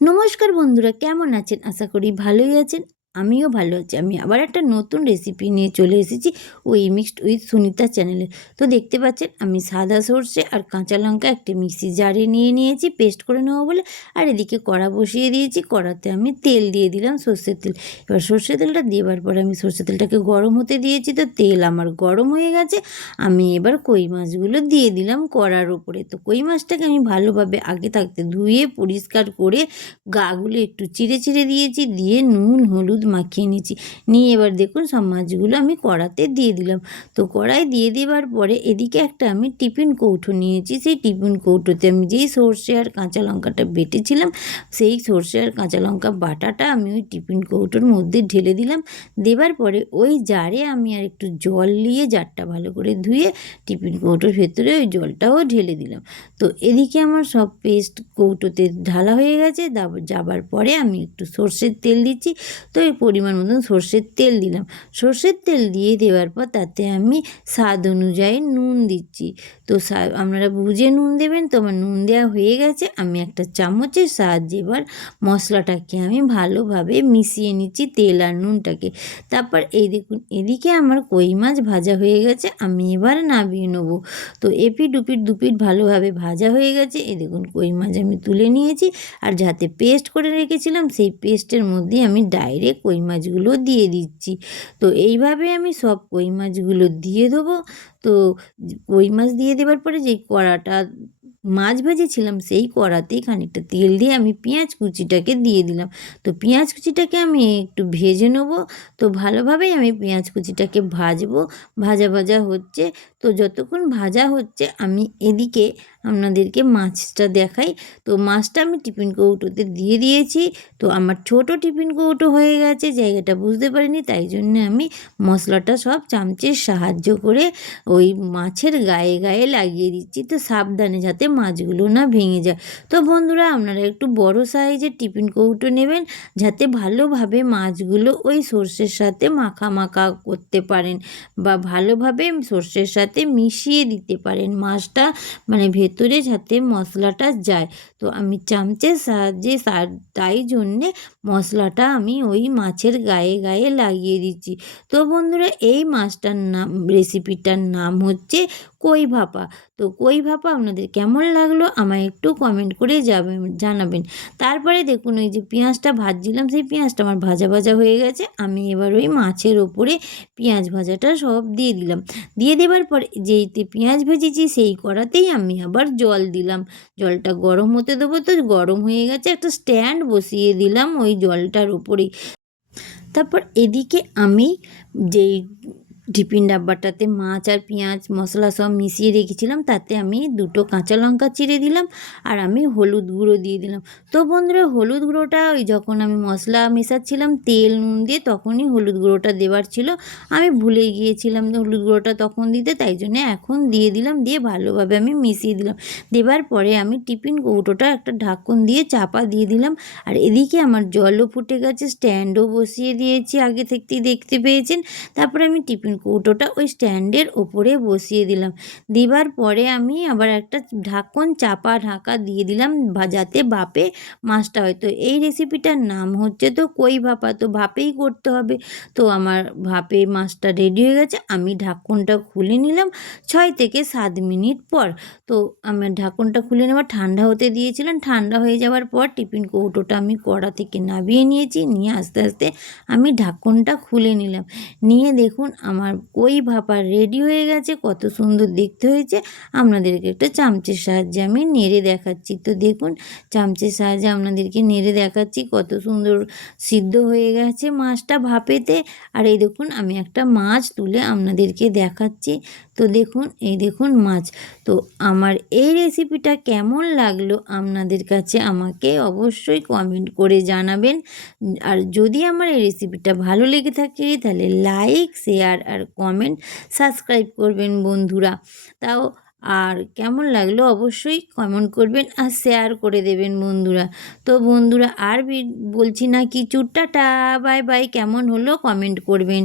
নমস্কার বন্ধুরা, কেমন আছেন? আশা করি ভালোই আছেন। আমিও ভালো আছি। আমি আবার একটা নতুন রেসিপি নিয়ে চলে এসেছি ওই মিক্সড উইথ সুনিতা চ্যানেলে। তো দেখতে পাচ্ছেন আমি সাদা সর্ষে আর কাঁচা লঙ্কা একটা মিক্সি জারে নিয়ে নিয়েছি পেস্ট করে নেবো বলে। আর এদিকে কড়া বসিয়ে দিয়েছি, কড়াতে আমি তেল দিয়ে দিলাম, সর্ষের তেল। এবার সর্ষের তেলটা দেওয়ার পরে আমি সর্ষের তেলটাকে গরম হতে দিয়েছি। তো তেল আমার গরম হয়ে গেছে। আমি এবার কই মাছগুলো দিয়ে দিলাম কড়ার ওপরে। তো কই মাছটাকে আমি ভালোভাবে আগে থাকতে ধুয়ে পরিষ্কার করে গাগুলো একটু চিড়ে চিড়ে দিয়েছি, দিয়ে নুন হলুদ মাখিয়ে নিয়েছি। নিয়ে এবার দেখুন সব মাছগুলো আমি কড়াতে দিয়ে দিলাম। তো কড়াই দিয়ে দেওয়ার পরে এদিকে একটা আমি টিফিন কৌটো নিয়েছি। সেই টিফিন কৌটোতে আমি যেই সর্ষে আর কাঁচা লঙ্কাটা বেটেছিলাম, সেই সর্ষে আর কাঁচা লঙ্কা বাটাটা আমি ওই টিফিন কৌটোর মধ্যে ঢেলে দিলাম। দেবার পরে ওই জারে আমি আর একটু জল নিয়ে জারটা ভালো করে ধুয়ে টিফিন কৌটোর ভেতরে ওই জলটাও ঢেলে দিলাম। তো এদিকে আমার সব পেস্ট কৌটোতে ঢালা হয়ে গেছে। যাবার পরে আমি একটু সর্ষের তেল দিচ্ছি। তো এই পরিমাণ মতন সর্ষের তেল দিলাম। সর্ষের তেল দিয়ে দেওয়ার পর তাতে আমি স্বাদ অনুযায়ী নুন দিচ্ছি। তো আপনারা বুঝে নুন দেবেন। তো আমার নুন দেওয়া হয়ে গেছে। আমি একটা চামচের সাহায্যে এবার মশলাটাকে আমি ভালোভাবে মিশিয়ে নিচ্ছি, তেল আর নুনটাকে। তারপর এই দেখুন এদিকে আমার কই মাছ ভাজা হয়ে গেছে। আমি এবার নামিয়ে নেবো। তো এপিঠ উপিঠ দুপিঠ ভালোভাবে ভাজা হয়ে গেছে। এই দেখুন কই মাছ আমি তুলে নিয়েছি। আর যাতে পেস্ট করে রেখেছিলাম সেই পেস্টের মধ্যে আমি ডাইরেক্ট কই মাছগুলো দিয়ে দিচ্ছি। তো এইভাবে আমি সব কই মাছগুলো দিয়ে দেবো। তো কই মাছ দিয়ে দেওয়ার পরে যেই কড়াটা মাছ ভেজেছিলাম সেই কড়াতেই খানিকটা তেল দিয়ে আমি পেঁয়াজ কুচিটাকে দিয়ে দিলাম। তো পেঁয়াজ কুচিটাকে আমি একটু ভেজে নেবো। তো ভালোভাবেই আমি পেঁয়াজ কুচিটাকে ভাজবো। ভাজা ভাজা হচ্ছে। তো যতক্ষণ ভাজা হচ্ছে আমি এদিকে আপনাদেরকে মাছটা দেখাই। তো মাছটা আমি টিফিন কৌটোতে দিয়ে দিয়েছি। তো আমার ছোট টিফিন কৌটো হয়ে গেছে, জায়গাটা বুঝতে পারিনি, তাই জন্য আমি মশলাটা সব চামচের সাহায্য করে ওই মাছের গায়ে গায়ে লাগিয়ে দিচ্ছি। তো সাবধানে যাতে মাছগুলো না ভেঙে যায়। তো বন্ধুরা আপনারা একটু বড় সাইজের টিফিন কৌটো নেবেন, যাতে ভালোভাবে মাছগুলো ওই সর্ষের সাথে মাখা মাখা করতে পারেন বা ভালোভাবে সর্ষের সাথে মিশিয়ে দিতে পারেন মাছটা, মানে ভেতরে যাতে মশলাটা যায়। তো আমি চামচের সাহায্যে তাই জন্যে মশলাটা আমি ওই মাছের গায়ে গায়ে লাগিয়ে দিচ্ছি। তো বন্ধুরা এই মাছটার নাম, রেসিপিটার নাম হচ্ছে কই ভাপা। তো কই ভাপা আপনাদের কেমন লাগলো আমায় একটু কমেন্ট করে জানাবেন। তারপরে দেখুন ওই যে পেঁয়াজটা ভাজছিলাম, সেই পেঁয়াজটা আমার ভাজা ভাজা হয়ে গেছে। আমি এবার ওই মাছের ওপরে পেঁয়াজ ভাজাটা সব দিয়ে দিলাম। দিয়ে দেওয়ার পর যেইতে পেঁয়াজ ভেজেছি সেই কড়াতেই আমি আবার জল দিলাম। জলটা গরম হতে দেবো। তো গরম হয়ে গেছে, একটা স্ট্যান্ড বসিয়ে দিলাম ওই জলটার উপরেই। তারপর এদিকে আমি যেই টিফিন ডাব্বাটাতে মাছ আর পেঁয়াজ মশলা সব মিশিয়ে রেখেছিলাম, তাতে আমি দুটো কাঁচা লঙ্কা চিড়ে দিলাম আর আমি হলুদ গুঁড়ো দিয়ে দিলাম। তো বন্ধুরা হলুদ গুঁড়োটা ওই যখন আমি মশলা মেশাচ্ছিলাম তেল নুন দিয়ে, তখনই হলুদ গুঁড়োটা দেওয়ার ছিল। আমি ভুলে গিয়েছিলাম যে হলুদ গুঁড়োটা তখন দিতে, তাই জন্য এখন দিয়ে দিলাম। দিয়ে ভালোভাবে আমি মিশিয়ে দিলাম। দেবার পরে আমি টিফিন কৌটোটা একটা ঢাকন দিয়ে চাপা দিয়ে দিলাম। আর এদিকে আমার জলও ফুটে গেছে, স্ট্যান্ডও বসিয়ে দিয়েছি, আগে থেকেই দেখতে পেয়েছেন। তারপরে আমি টিফিন কৌটোটা ওই স্ট্যান্ডের ওপরে বসিয়ে দিলাম। দেবার পরে আমি আবার একটা ঢাকন চাপা ঢাকা দিয়ে দিলাম যাতে ভাপে মাছটা হয়। তো এই রেসিপিটার নাম হচ্ছে তো কই ভাপা। তো ভাপেই করতে হবে। তো আমার ভাপে মাছটা রেডি হয়ে গেছে। আমি ঢাকনটা খুলে নিলাম 6 থেকে 7 মিনিট পর। তো আমার ঢাকনটা খুলে নেওয়ার ঠান্ডা হতে দিয়েছিলাম। ঠান্ডা হয়ে যাওয়ার পর টিফিন কৌটোটা আমি কড়া থেকে নামিয়ে নিয়েছি। নিয়ে আস্তে আস্তে আমি ঢাকনটা খুলে নিলাম। নিয়ে দেখুন আমার কই ভাপা রেডি হয়ে গেছে। কত সুন্দর দেখতে হয়েছে। আপনাদেরকে একটা চামচের সাহায্যে আমি নেড়ে দেখাচ্ছি। তো দেখুন চামচের সাহায্যে আপনাদেরকে নেড়ে দেখাচ্ছি কত সুন্দর সিদ্ধ হয়ে গেছে মাছটা ভাপেতে। আর এই দেখুন আমি একটা মাছ তুলে আপনাদেরকে দেখাচ্ছি। তো দেখুন এই দেখুন মাছ। তো আমার এই রেসিপিটা কেমন লাগলো আপনাদের কাছে আমাকে অবশ্যই কমেন্ট করে জানাবেন। আর যদি আমার এই রেসিপিটা ভালো লেগে থাকে তাহলে লাইক শেয়ার আর কমেন্ট সাবস্ক্রাইব করবেন বন্ধুরা। তাও আর কেমন লাগলো অবশ্যই কমেন্ট করবেন আর শেয়ার করে দেবেন বন্ধুরা। তো বন্ধুরা আর বলছি না কিছু, টাটা বাই বাই। কেমন হলো কমেন্ট করবেন।